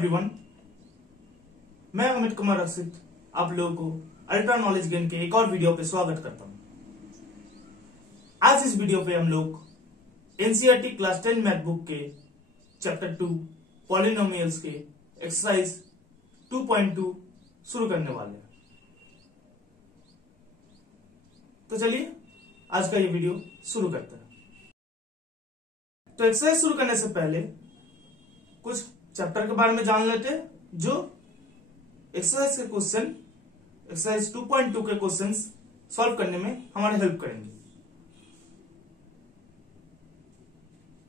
Everyone, मैं अमित कुमार अक्षित आप लोगों को अल्ट्रा नॉलेज गेन के एक और वीडियो पे स्वागत करता हूं। आज इस वीडियो पे हम लोग एनसीईआरटी क्लास 10 मैथ बुक के चैप्टर 2 पॉलिनोमियल्स के एक्सरसाइज 2.2 शुरू करने वाले हैं। तो चलिए आज का ये वीडियो शुरू करते हैं। तो एक्सरसाइज शुरू करने से पहले कुछ चैप्टर के बारे में जान लेते हैं जो एक्सरसाइज के क्वेश्चन, एक्सरसाइज 2.2 के क्वेश्चंस सॉल्व करने में हमारी हेल्प करेंगे।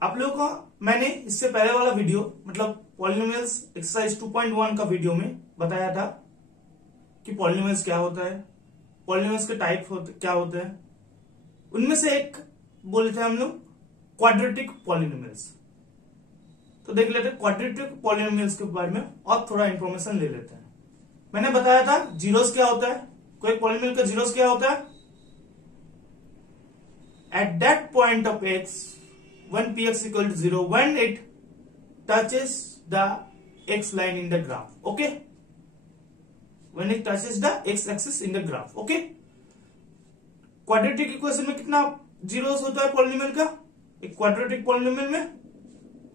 आप लोगों को मैंने इससे पहले वाला वीडियो मतलब पॉलिनोमियल्स एक्सरसाइज 2.1 का वीडियो में बताया था कि पॉलिनोमियल्स क्या होता है, पॉलिनोमियल्स के टाइप क्या होते हैं। उनमें से एक बोले थे हम लोग क्वाड्रेटिक पॉलिनोमियल्स। तो देख लेते हैं क्वाड्रेटिक पॉलिनोमियल्स के बारे में और थोड़ा इंफॉर्मेशन ले लेते हैं। मैंने बताया था जीरोस क्या होता है, कोई पॉलिनोमियल का जीरोस क्या होता है। At that point of x when px equal to 0 when it touches the x line in the graph, okay, when it touches the x axis in the graph, okay। Quadratic equation में कितना zeros होता है polynomial का, एक quadratic polynomial में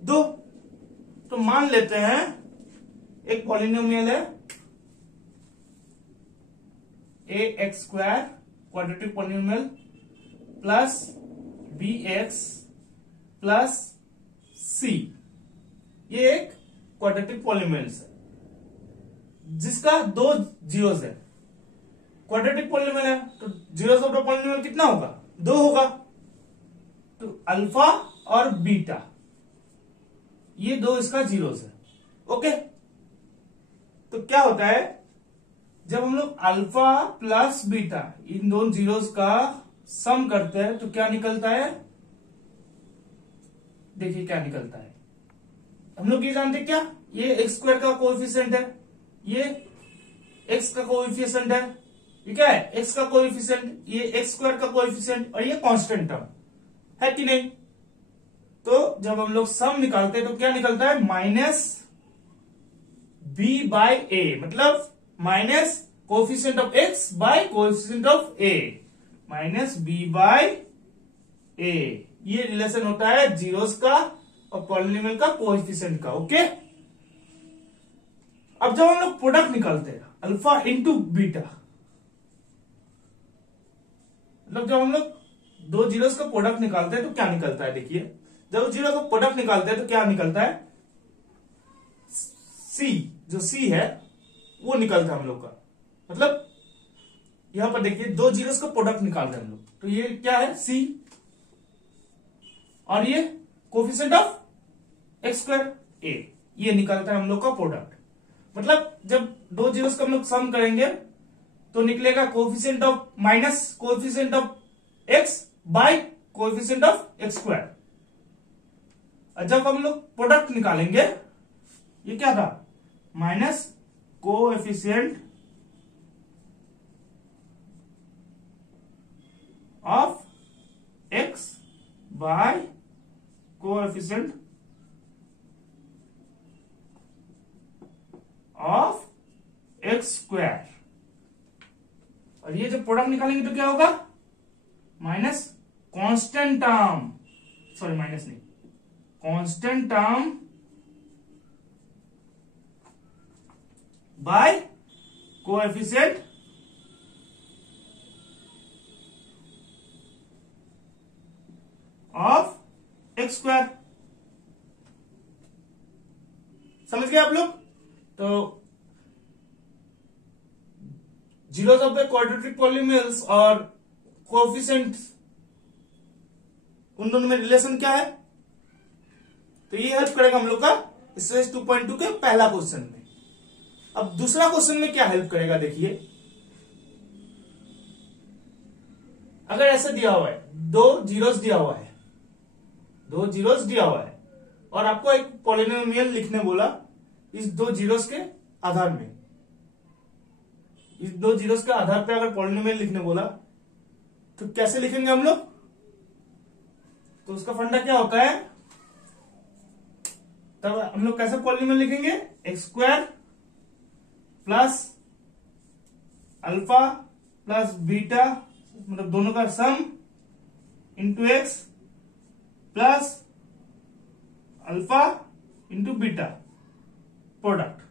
2। तो मान लेते हैं एक पॉलिनोमियल है ax square quadratic polynomial plus bx plus c, ये एक क्वाड्रेटिक पॉलिनोमियल है जिसका 2 जीरोस है। क्वाड्रेटिक पॉलिनोमियल है तो जीरोस ऑफ द पॉलिनोमियल कितना होगा, 2 होगा। तो अल्फा और बीटा ये 2 इसका जीरोस है, ओके। तो क्या होता है जब हम लोग अल्फा प्लस बीटा इन दोनों जीरोस का सम करते हैं तो क्या निकलता है, देखिए क्या निकलता है। हम लोग ये जानते क्या, ये एक्स स्क्वायर का कोएफिशिएंट है, ये एक्स का कोएफिशिएंट है, ये क्या है एक्स का कोएफिशिएंट, ये एक्स स्क्वायर का कोएफिशिएंट और ये कांस्टेंट टर्म है कि नहीं। तो जब हम लोग सम निकालते हैं तो क्या निकलता है माइनस बी बाय ए, मतलब minus coefficient of x by coefficient of a, minus b by a. ये रिलेशन होता है जीरोस का और पॉलिनोमियल का कोएफिशिएंट का, ओके। अब जब हम लोग प्रोडक्ट निकालते हैं अल्फा इंटू बीटा, मतलब जब हम लोग 2 जीरोस का प्रोडक्ट निकालते हैं तो क्या निकलता है, देखिए जब जीरो का प्रोडक्ट निकालते हैं तो क्या निकलता है, सी, जो सी है वो निकलता है हम लोग का। मतलब यहां पर देखिए 2 जीरोस का प्रोडक्ट निकाल रहे हैं हम लोग, तो ये क्या है सी, और ये कोफिशिएंट ऑफ एक्स स्क्वायर ए, ये निकलता है हम लोग का प्रोडक्ट। मतलब जब 2 जीरोस का हम लोग सम करेंगे तो निकलेगा coefficient of minus coefficient of x by coefficient of x square. और जब हम लोग प्रोडक्ट निकालेंगे ये क्या था minus coefficient of x by coefficient of x square. और ये जब प्रोडक्ट निकालेंगे तो क्या होगा minus constant term, sorry minus नहीं, constant term by coefficient of x square. समझ गए आप लोग। तो zeros of the quadratic polynomials और कोएफिशिएंट्स, उन दोनों में रिलेशन क्या है, तो ये हेल्प करेगा हम लोग का एक्सरसाइज 2.2 के पहला क्वेश्चन में। अब दूसरा क्वेश्चन में क्या हेल्प करेगा, देखिए अगर ऐसे दिया हुआ है 2 जीरोस दिया हुआ है, 2 जीरोस दिया हुआ है और आपको एक पॉलिनोमियल लिखने बोला इस 2 जीरोस के आधार में, इस 2 जीरोस के आधार पे अगर पॉलिनोमियल लिखने बोला तो कैसे लिखेंगे हम लोग। तो उसका फंडा क्या होता है, तब हम लोग कैसा पॉलिनोमियल लिखेंगे, x square plus alpha plus beta, मतलब दोनों का sum into x plus alpha into beta product.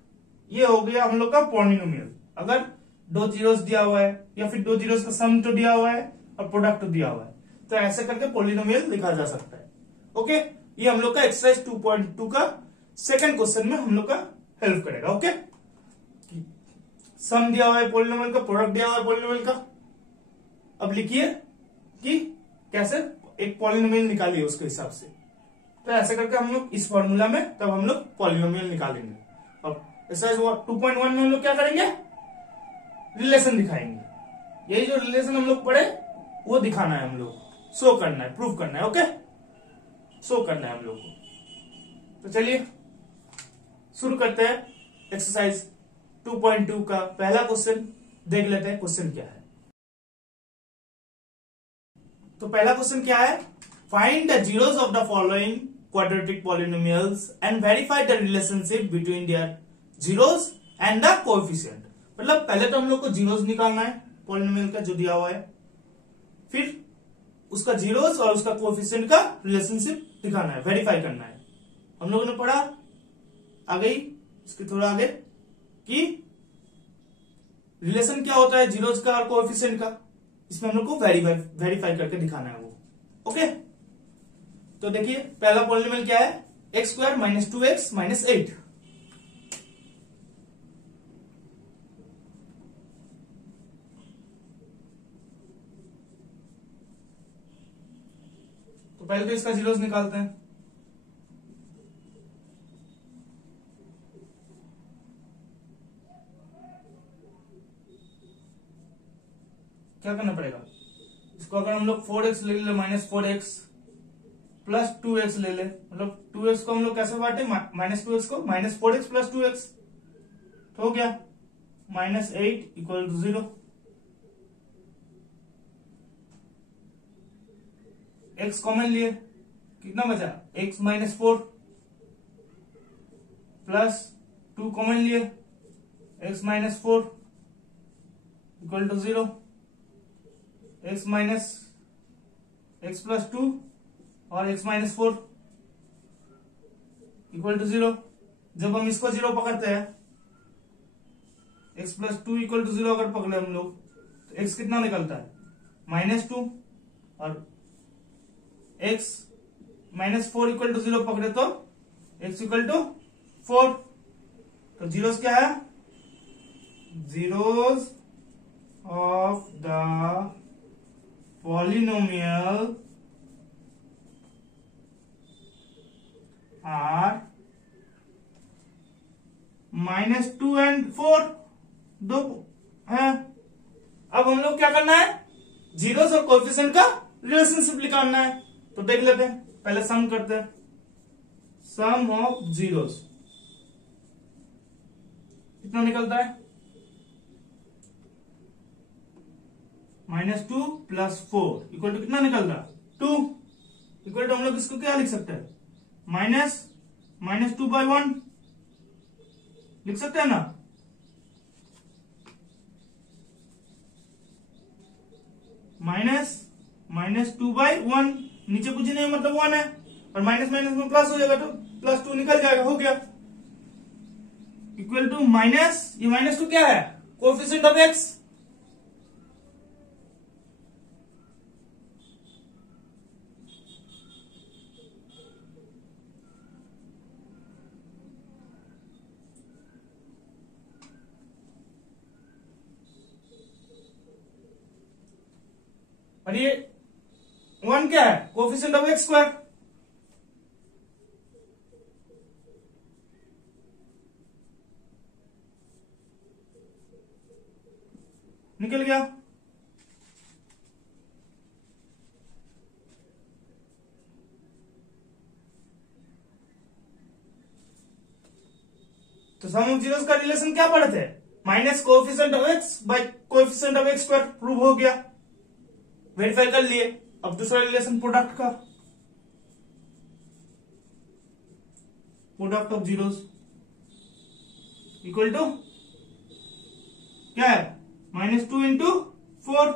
ये हो गया हम लोग का पॉलिनोमियल। अगर दो जीरोस दिया हुआ है या फिर दो जीरोस का सम तो दिया हुआ है और प्रोडक्ट तो दिया हुआ है, तो ऐसे करके पॉलिनोमियल लिखा जा सकता है। ओके, ये हम लोग का एक्सरसाइज 2.2 का सेकंड क्वेश्चन में हम लोग का हेल्प करेगा। ओके, सम दिया हुआ है पॉलिनोमियल का, प्रोडक्ट दिया हुआ है पॉलिनोमियल का। अब लिखिए कि कैसे एक पॉलिनोमियल निकालिए उसके हिसाब से। तो ऐसे करके हम लोग इस फॉर्मूला में तब हम लोग पॉलिनोमियल निकालेंगे। अब एक्सरसाइज 2.1 में हम लोग क्या करेंगे, रिलेशन दिखाएंगे। यही जो रिलेशन हम लोग पढ़े वो दिखाना है हम लोग, शो करना है, प्रूव करना है। ओके, शो करना है हम लोग को। तो चलिए शुरू करते हैं एक्सरसाइज 2.2 का पहला क्वेश्चन। देख लेते हैं क्वेश्चन क्या है। तो पहला क्वेश्चन क्या है, find the zeros of the following quadratic polynomials and verify the relationship between their zeros and the coefficient. मतलब पहले तो हम लोग को जीरोस निकालना है पॉलिनोमियल का जो दिया हुआ है, फिर उसका जीरोस और उसका कोएफिशिएंट का रिलेशनशिप दिखाना है, वेरीफाई करना है। हम लोगों ने पढ़ा आगे ही, इसके थोड़ा आगे, कि रिलेशन क्या होता है जीरोस का और कोएफिशिएंट का। इसमें हम लोग को वेरीफाई करके दिखाना है वो। ओके, तो देखिए पहला पॉलिनोमियल क्या है, x square minus 2x minus 8। तो पहले तो इसका जीरोस निकालते हैं। क्या करना पड़ेगा, इसको अगर हम लोग 4x ले ले, माइनस 4x प्लस 2x ले ले, मतलब 2x को हम लोग कैसे बांटे, माइनस 2x को माइनस 4x प्लस 2x, तो हो गया minus 8 equal to 0। x common लिए, कितना बचा, x माइनस 4 प्लस 2 कॉमन लिए, x minus 4 equal to 0। x minus x plus 2 और x माइनस 4 इक्वल टू 0। जब हम इसको 0 पकड़ते हैं, x प्लस 2 इक्वल टू 0 अगर पकड़े हम लोग, तो x कितना निकलता है, माइनस 2, और x माइनस 4 इक्वल टू 0 पकड़े तो x इक्वल टू 4। तो जीरोस क्या है, zeros of the polynomial are minus 2 and 4, दो है। अब हम लोग क्या करना है, जीरोस और कोएफिशिएंट का रिलेशनशिप निकालना है। तो देख लेते हैं, पहले सम करते हैं। सम ऑफ जीरोस कितना निकलता है, माइनस 2 प्लस 4 इक्वल टू कितना निकल रहा, 2। इक्वल टू हम लोग इसको क्या लिख सकते हैं, माइनस 2 बाई 1 लिख सकते हैं ना। माइनस 2 बाई 1, नीचे कुछ नहीं मतलब 1 है, और माइनस माइनस में प्लस हो जाएगा तो प्लस 2 निकल जाएगा, हो गया। इक्वल टू माइनस, ये माइनस 2 क्या है, कोएफिशिएंट ऑफ एक्स। और ये 1 क्या है, कोएफिशिएंट ऑफ एक्स स्क्वायर। निकल गया। तो सम ऑफ जीरोस का रिलेशन क्या पढ़े थे, minus coefficient of x by coefficient of x square, prove हो गया, वेरीफाई कर लिए। अब दूसरा रिलेशन प्रोडक्ट का, product of zeros equal to क्या है, -2 into 4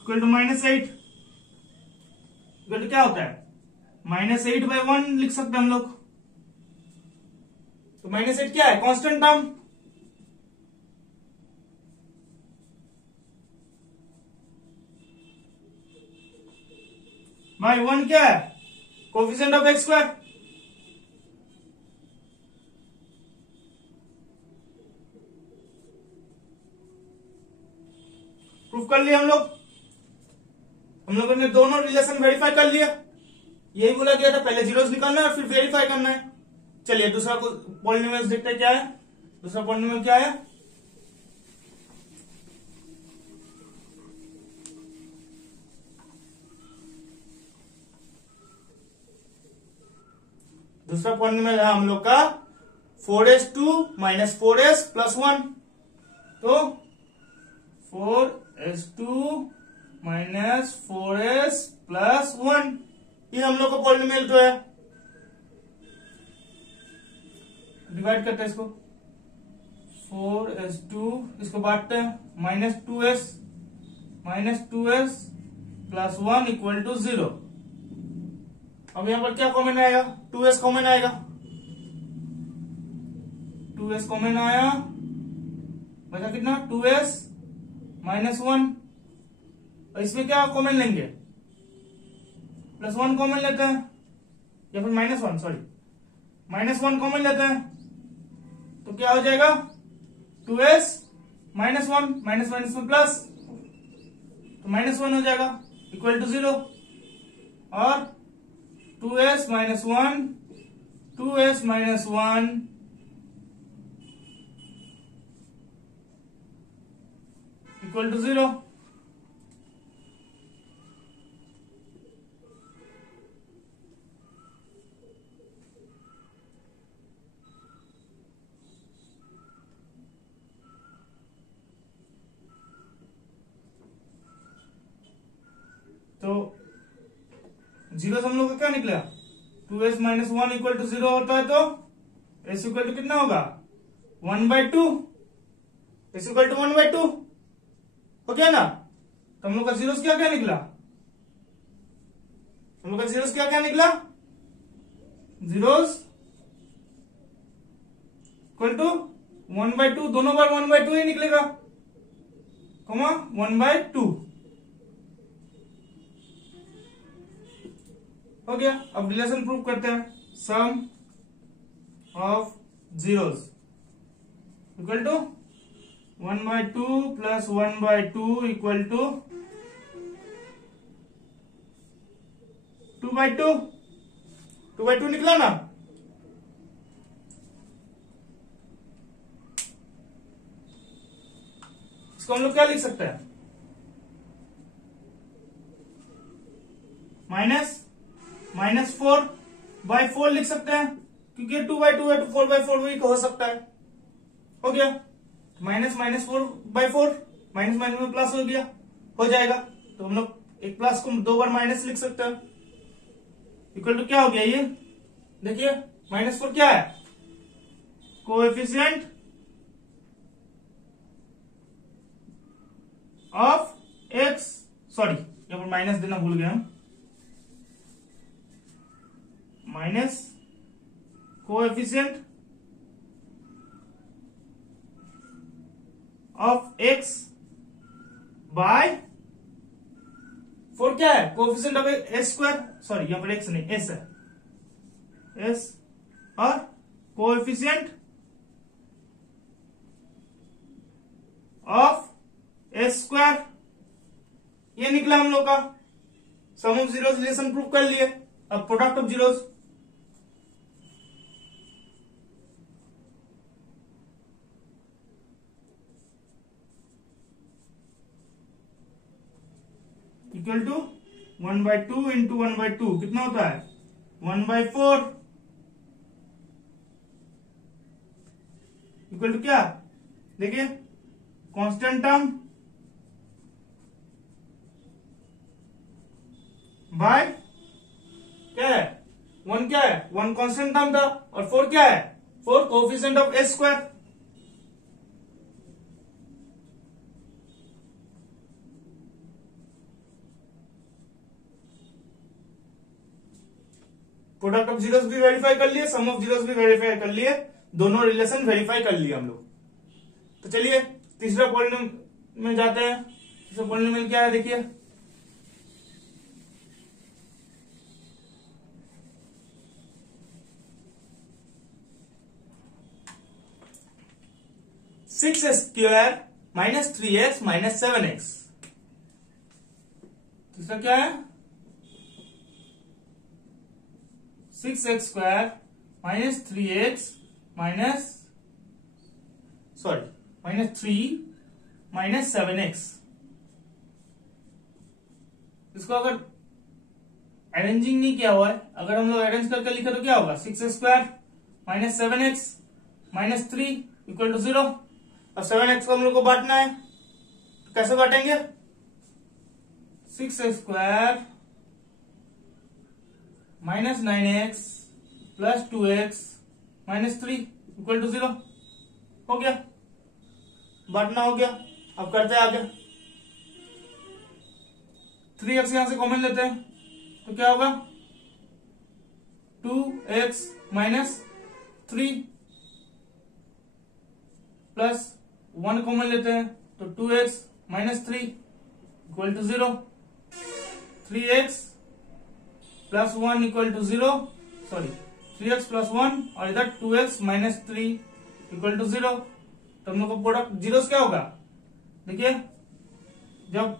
equal to -8 equal to क्या होता है, -8/1 लिख सकते हैं हम लोग। तो -8 क्या है, कांस्टेंट टर्म। बाय 1 क्या है, coefficient of x square. Proof कर लिया हम लोगों ने दोनों रिलेशन वेरीफाई कर लिया। यही बोला गया था, पहले जीरोस निकालना है और फिर वेरीफाई करना है। चलिए दूसरा पॉलिनोमियल देखते हैं क्या है। दूसरा पॉलिनोमियल क्या है, दूसरा पॉलिनोमियल है हम लोग का 4s2 - 4s + 1। तो 4s2 - 4s + 1 ये हम लोग का पॉलिनोमियल जो है। डिवाइड करते हैं इसको, 4s2 इसको बांटते हैं, -2s + 1 इक्वल टू 0। अब यहां पर क्या कॉमन आएगा, 2s कॉमन आएगा। 2s कॉमन आया, बचा कितना, 2s - 1। और इसमें क्या कॉमन लेंगे, +1 कॉमन लेते हैं, या फिर -1, सॉरी -1 कॉमन लेते हैं। तो क्या हो जाएगा, 2s - 1 माइनस में प्लस, तो -1 हो जाएगा इक्वल टू 0। और 2s - 1 2s - 1 इक्वल टू 0। तो जीरो हम लोग का क्या निकला, 2s - 1 इक्वल टू 0 होता है, तो s इक्वल टू कितना होगा, 1/2। s इक्वल टू 1/2 हो गया ना। तो हम लोग का जीरोस क्या क्या निकला, हम लोग का जीरोस क्या क्या निकला, जीरोस इक्वल टू 1/2, दोनों बार 1/2 ही निकलेगा, 1/2 हो गया। अब रिलेशन प्रूव करते हैं, sum of zeros equal to 1/2 + 1/2 equal to 2/2। 2/2 निकला ना। इसको हम लोग क्या लिख सकते हैं, -4/4 लिख सकते हैं, क्योंकि 2/2 है तो 4/4 भी हो सकता है। हो गया, -4/4 माइनस में प्लस हो गया, हो जाएगा। तो हम लोग एक प्लस को 2 बार माइनस लिख सकते हैं, इक्वल टू क्या हो गया, ये देखिए -4 क्या है, कोएफिशिएंट ऑफ x, सॉरी यहां पर माइनस देना भूल गया हम, minus coefficient of x by 4 क्या है, coefficient of s square, sorry यहां पर x नहीं s है, s और कोएफिशिएंट ऑफ s स्क्वायर, ये निकला हम लोग का। Sum of zeros relation prove कर लिए। अब product of zeros, equal to 1/2 into 1/2 कितना होता है, 1/4 इक्वल टू क्या, देखिए कांस्टेंट टर्म बाय क्या है, 1 क्या है, 1 कांस्टेंट टर्म था, और 4 क्या है, 4 coefficient of x square. Product of zeros भी वेरीफाई कर लिए, सम ऑफ जीरोस भी वेरीफाई कर लिए, दोनों रिलेशन वेरीफाई कर लिए हम लोग। तो चलिए तीसरा पॉलिनोमियल में जाते हैं। तीसरा पॉलिनोमियल क्या है, देखिए 6x² minus 3x minus 7x। तीसरा क्या है, 6x² minus 3x minus 3 minus 7x। इसको अगर अरेंजिंग नहीं किया हुआ है, अगर हम लोग अरेंज करके लिखे तो क्या होगा, 6x² minus 7x minus 3 equal to 0। और 7x को हम लोग को बांटना है, तो कैसे बांटेंगे, 6x² minus 9x plus 2x minus 3 equal to 0। हो गया, बांटना हो गया। अब करते हैं आगे, 3x यहां से कॉमन लेते हैं, तो क्या होगा, 2x माइनस 3 प्लस 1 कॉमन लेते हैं, तो 2x minus 3 equal to 0। 3x plus 1 equal to 0, 3x plus 1 और इधर 2x माइनस 3 इक्वल टू 0। तो हम लोग का प्रोडक्ट जीरोस क्या होगा, देखिए जब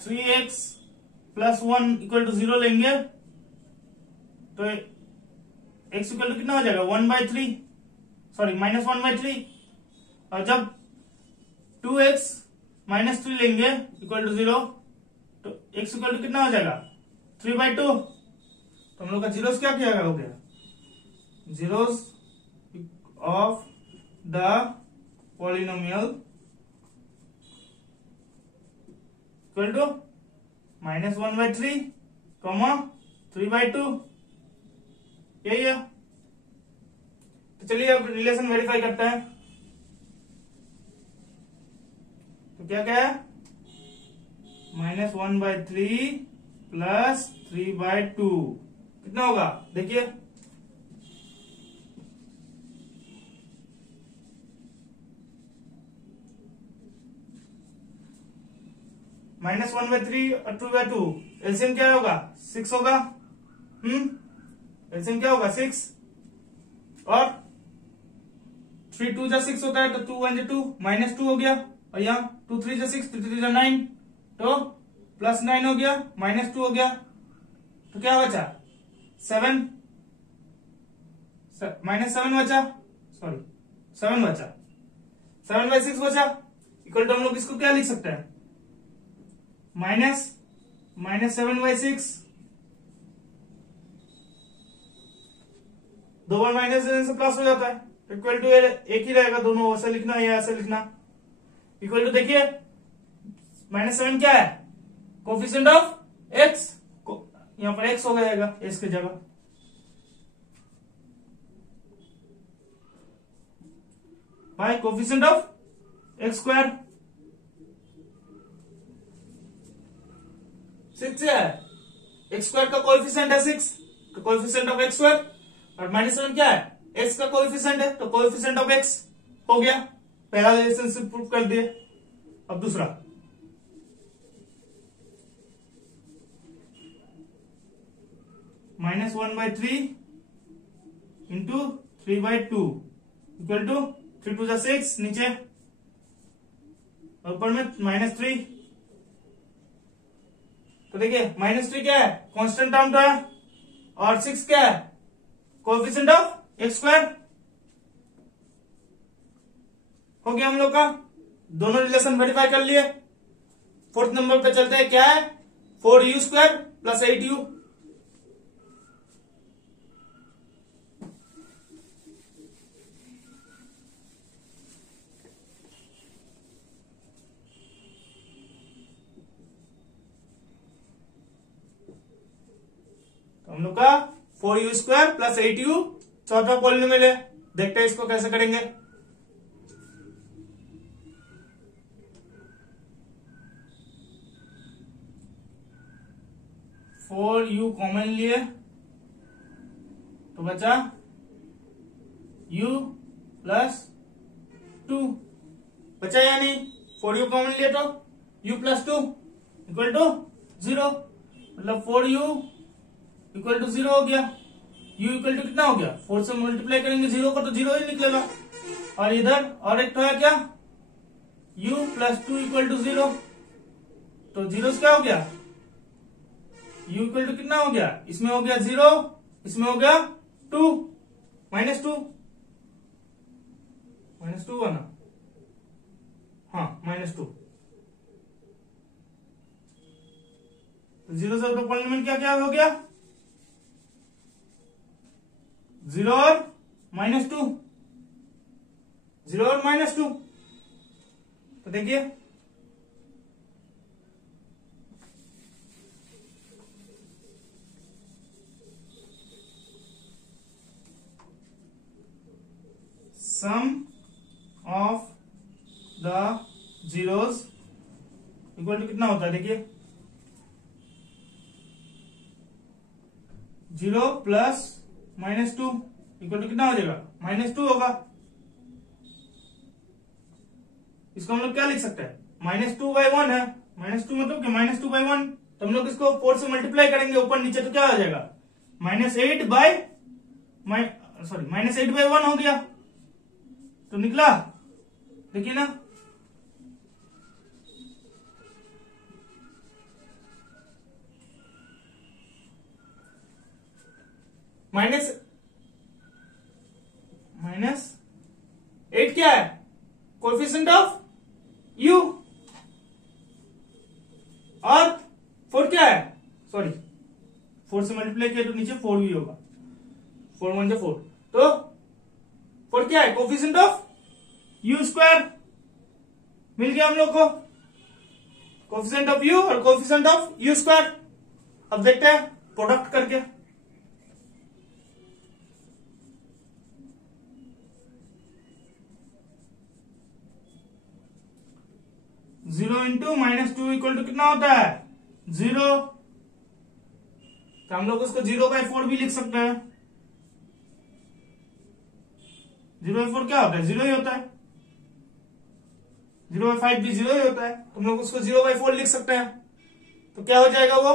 3x प्लस 1 इक्वल टू 0 लेंगे तो x इक्वल टू कितना हो जाएगा, 1/3, माइनस 1/3। और जब 2x माइनस 3 लेंगे इक्वल टू 0 तो x इक्वल टू कितना हो जाएगा, 3/2। तो हम लोग का जीरोस क्या किया हो गया, zeros of the polynomial equal to minus 1/3 comma 3/2, यही है। तो चलिए अब रिलेशन वेरीफाई करते हैं। तो क्या क्या है, माइनस 1/3 प्लस 3/2 कितना होगा, देखिए माइनस 1/3 और 2/2 एलसीएम क्या होगा, 6 होगा। एलसीएम क्या होगा, 6 और 3 2 जा 6 होता है, तो 2 1 जा 2 माइनस 2 हो गया, और यहाँ 2 3 जा 6 3 3 जा 9 तो प्लस 9 हो गया, माइनस 2 हो गया, तो क्या बचा 7, माइनस 7 बचा, 7 बचा, 7/6 बचा इक्वल टू हम लोग इसको क्या लिख सकते हैं, माइनस 7/6। दो बार माइनस देने से प्लस हो जाता है, इक्वल टू एक ही रहेगा, दोनों ऐसे लिखना या ऐसे लिखना। इक्वल टू देखिए -7 क्या है, कोफिशिएंट ऑफ एक्स, यहां पर एक्स हो जाएगा एक्स की जगह। Bye coefficient of x square, 6 है, एक्स स्क्वायर का कोएफिशिएंट है 6, तो कोएफिशिएंट ऑफ एक्स स्क्वायर, और -7 क्या है, एक्स का कोएफिशिएंट है, तो कोएफिशिएंट ऑफ एक्स हो गया। पहला रिलेशनशिप प्रूव कर दिए। अब दूसरा, -1/3 इंटू 3/2 इक्वल टू 3 2 जा 6 नीचे, ऊपर में -3। तो देखिए -3 क्या है, कांस्टेंट टर्म था, और 6 क्या है, कोएफिशिएंट ऑफ एक्स स्क्वायर। हो गया हम लोग का, दोनों रिलेशन वेरीफाई कर लिए। फोर्थ नंबर पे चलते हैं, क्या है, 4u² प्लस 8u। लोग का 4u² प्लस 8u चौथा पॉलिनोमियल है। देखते हैं इसको कैसे करेंगे। फोर यू कॉमन लिए तो बचा u प्लस 2 बचा या नहीं। 4u कॉमन लिए तो u प्लस 2 इक्वल टू 0, मतलब 4u इक्वल टू 0 हो गया। u इक्वल टू कितना हो गया, 4 से मल्टीप्लाई करेंगे 0 को तो 0 ही निकलेगा। और इधर और एक तो है क्या, u प्लस 2 इक्वल टू 0, तो 0 से क्या हो गया, u इक्वल टू कितना हो गया, इसमें हो गया 0, इसमें हो गया 2, -2 हुआ ना, हाँ -2। तो 0 से तो पॉलिनोमियल क्या क्या हो गया, 0 और -2, 0 और -2। तो देखिए sum of the zeros equal to कितना होता है, देखिए 0 प्लस -2 इक्वल टू कितना हो जाएगा, -2 होगा। इसको हम लोग क्या लिख सकते हैं, -2/1 है, -2 मतलब कि -2/1, तो हम लोग इसको 4 से मल्टीप्लाई करेंगे ऊपर नीचे तो क्या हो जाएगा, -8/1 हो गया। तो निकला, देखिए ना, -8 क्या है, कोएफिशिएंट ऑफ u, और 4 क्या है, सॉरी 4 से मल्टीप्लाई किया तो नीचे 4 भी होगा, 4 1 4, तो 4 क्या है, कोएफिशिएंट ऑफ u², मिल गया हम लोग को कोएफिशिएंट ऑफ u और कोएफिशिएंट ऑफ u²। अब देखते हैं प्रोडक्ट करके, जीरो इंटू -2 इक्वल टू कितना होता है, 0, तो हम लोग उसको 0/4 भी लिख सकते हैं। 0/4 क्या होता है, 0 ही होता है, 0/5 भी 0 ही होता है, तो हम लोग उसको 0/4 लिख सकते हैं। तो क्या हो जाएगा वो,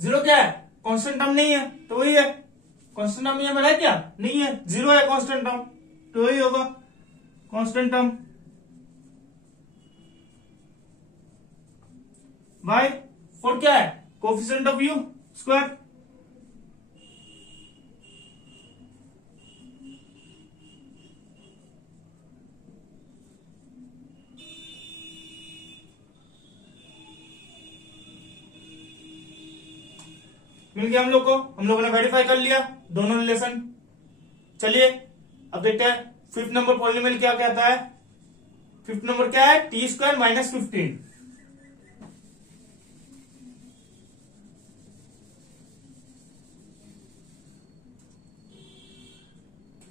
0 क्या है, कांस्टेंट टर्म नहीं है, तो वही है, कांस्टेंट टर्म यहाँ पर है क्या, नहीं है, 0 है कांस्टेंट टर्म, तो वही होगा कांस्टेंट टर्म बाय 4 क्या है, कोएफिशिएंट ऑफ u²। मिल गया हम लोग को, हम लोगों ने वेरीफाई कर लिया दोनों रिलेशन। चलिए अब देखते हैं 5th नंबर पॉलिनोमियल क्या कहता है। 5th नंबर क्या है, t² - 15।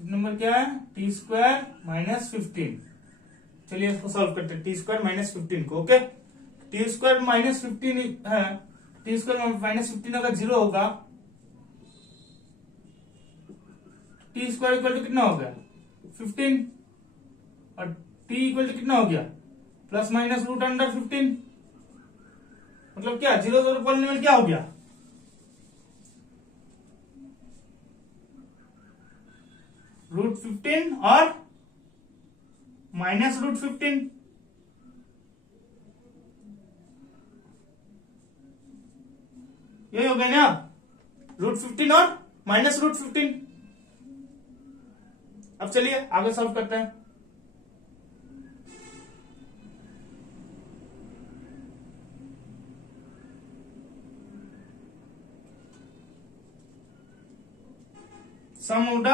नंबर क्या है, t² - 15। चलिए इसको सॉल्व करते हैं, t² - 15 को। ओके, t² - 15 है, t² - 15 अगर 0 होगा, t² इक्वल टू कितना हो गया, 15, और t इक्वल टू कितना हो गया, ±√15, मतलब क्या 0 पॉलिनोमियल क्या हो गया, √15 और -√15। यही हो गया ना, √15 और -√15। अब चलिए आगे सॉल्व करते हैं। Sum of the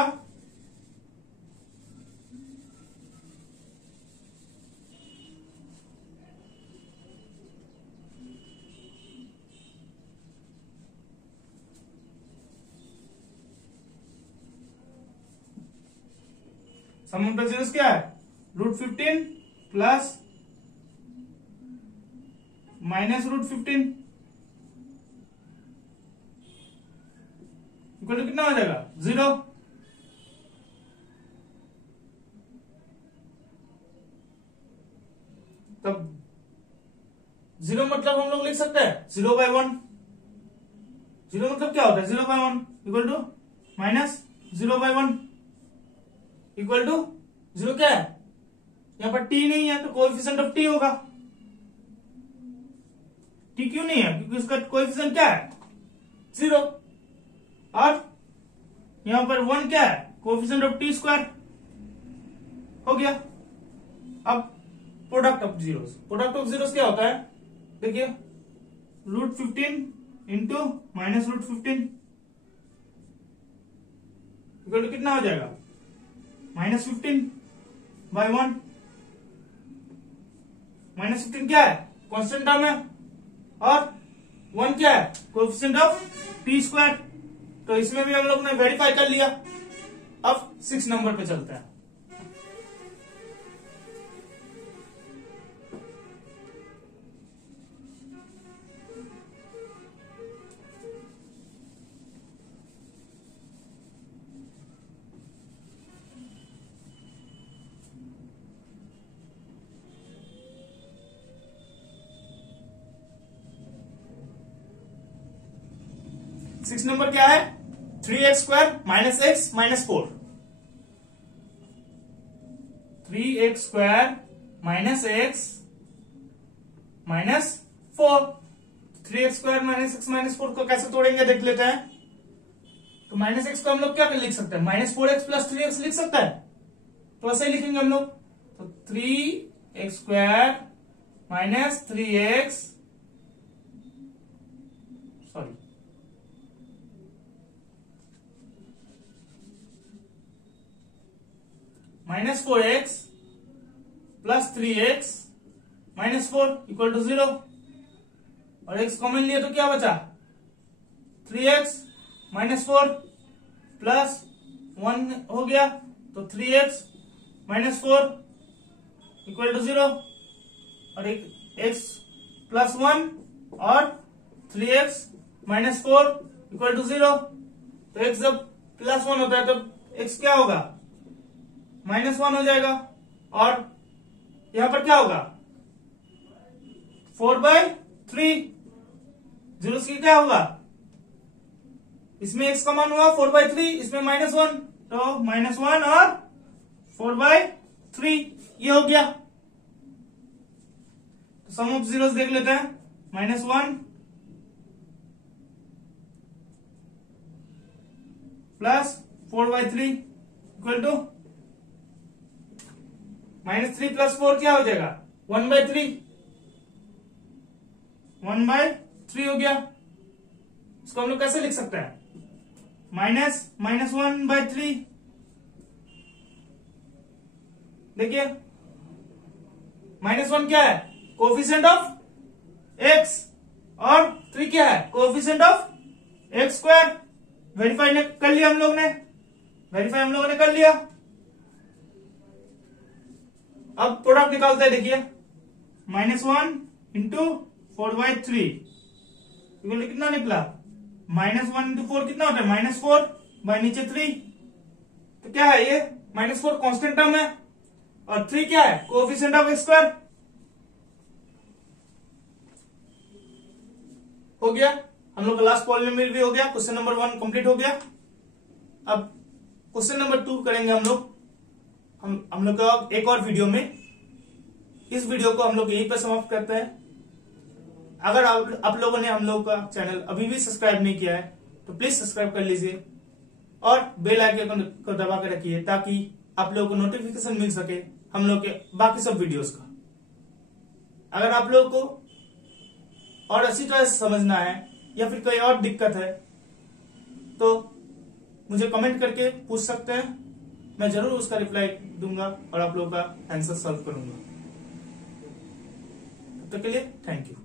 sum of the zeros क्या है, √15 प्लस माइनस √15 इक्वल टू कितना हो जाएगा, 0। तब 0 मतलब हम लोग लिख सकते हैं 0/1। 0 मतलब क्या होता है, 0/1 equal to minus 0/1 equal to 0 क्या है, यहां पर t नहीं है तो कोएफिशिएंट ऑफ t होगा। t क्यों नहीं है, क्योंकि उसका कोएफिशिएंट क्या है, 0। और यहां पर 1 क्या है, कोएफिशिएंट ऑफ t स्क्वायर हो गया। अब product of zeros, product of zeros क्या होता है, देखिए √15 इंटू माइनस √15 इक्वल टू कितना हो जाएगा, -15/1। -15 क्या है, कांस्टेंट टर्म है, और 1 क्या है, कोएफिशिएंट ऑफ t स्क्वायर। तो इसमें भी हम लोग ने वेरीफाई कर लिया। अब 6 नंबर पे चलते हैं। सिक्स नंबर क्या है, 3x² minus x minus 4। 3x² minus x minus 4। 3x² minus x minus 4 को कैसे तोड़ेंगे देख लेते हैं। तो माइनस x को हम लोग क्या लिख सकते हैं, -4x प्लस 3x लिख सकते हैं। तो ऐसे ही लिखेंगे हम लोग। तो 3x² minus 3x sorry -4x plus 3x minus 4 equal to 0। और x कॉमन लिए तो क्या बचा, 3x माइनस 4 प्लस 1 हो गया, तो 3x माइनस 4 इक्वल टू 0। और एक x प्लस 1 और 3x माइनस 4 इक्वल टू 0। तो x जब प्लस 1 होता है तब x क्या होगा, -1 हो जाएगा। और यहां पर क्या होगा, 4/3। जीरो की क्या होगा, इसमें x का मान हुआ 4/3, इसमें -1, तो -1 और 4/3 ये हो गया। तो सम ऑफ जीरोस देख लेते हैं। -1 प्लस 4/3 इक्वल टू -3 प्लस 4 क्या हो जाएगा, 1/3। 1/3 हो गया। इसको हम लोग कैसे लिख सकते हैं, -1/3। देखिए -1 क्या है, कोएफिशिएंट ऑफ x, और 3 क्या है, कोएफिशिएंट ऑफ x²। वेरीफाई कर लिया हम लोग ने, वेरीफाई हम लोगों ने कर लिया। अब प्रोडक्ट निकालते हैं। देखिए -1 इंटू 4/3 इक्वल कितना निकला, -1 इंटू 4 कितना होता है, -4 बाय नीचे 3। तो क्या है ये, -4 कांस्टेंट टर्म है, और 3 क्या है, कोएफिशिएंट ऑफ x²। हो गया, हम लोग का लास्ट पॉलिनोमियल भी हो गया। क्वेश्चन नंबर 1 कंप्लीट हो गया। अब क्वेश्चन नंबर 2 करेंगे हम लोग। हम लोग का एक और वीडियो में। इस वीडियो को हम लोग यहीं पर समाप्त करते हैं। अगर आप लोगों ने हम लोग का चैनल अभी भी सब्सक्राइब नहीं किया है तो प्लीज सब्सक्राइब कर लीजिए और बेल आइकन को दबा कर रखिए, ताकि आप लोगों को नोटिफिकेशन मिल सके हम लोग के बाकी सब वीडियोस का। अगर आप लोगों को और अच्छी तरह से समझना है या फिर कोई और दिक्कत है तो मुझे कमेंट करके पूछ सकते हैं, मैं जरूर उसका रिप्लाई दूंगा और आप लोगों का आंसर सॉल्व करूंगा। तब तक के लिए थैंक यू।